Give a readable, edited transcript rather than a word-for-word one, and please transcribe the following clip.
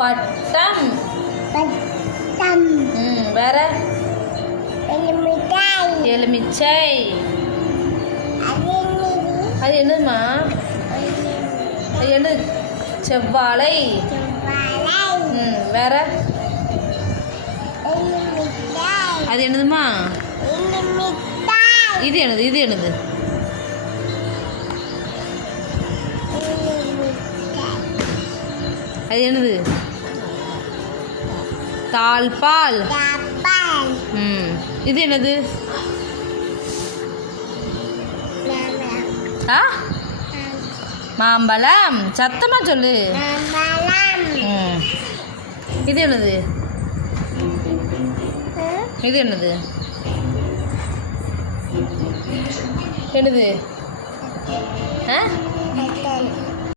பட்டம். வேற எலுமிச்சை. அது என்னதுமா? அது என்னது? செவ்வாழை. வேற அது என்னதுமா? இது என்னது? இது என்னது? அது என்னது? தாழ்பால். இது என்னது? மாம்பழம். சத்தமா சொல்லு. இது என்னது? இது என்னது? என்னது?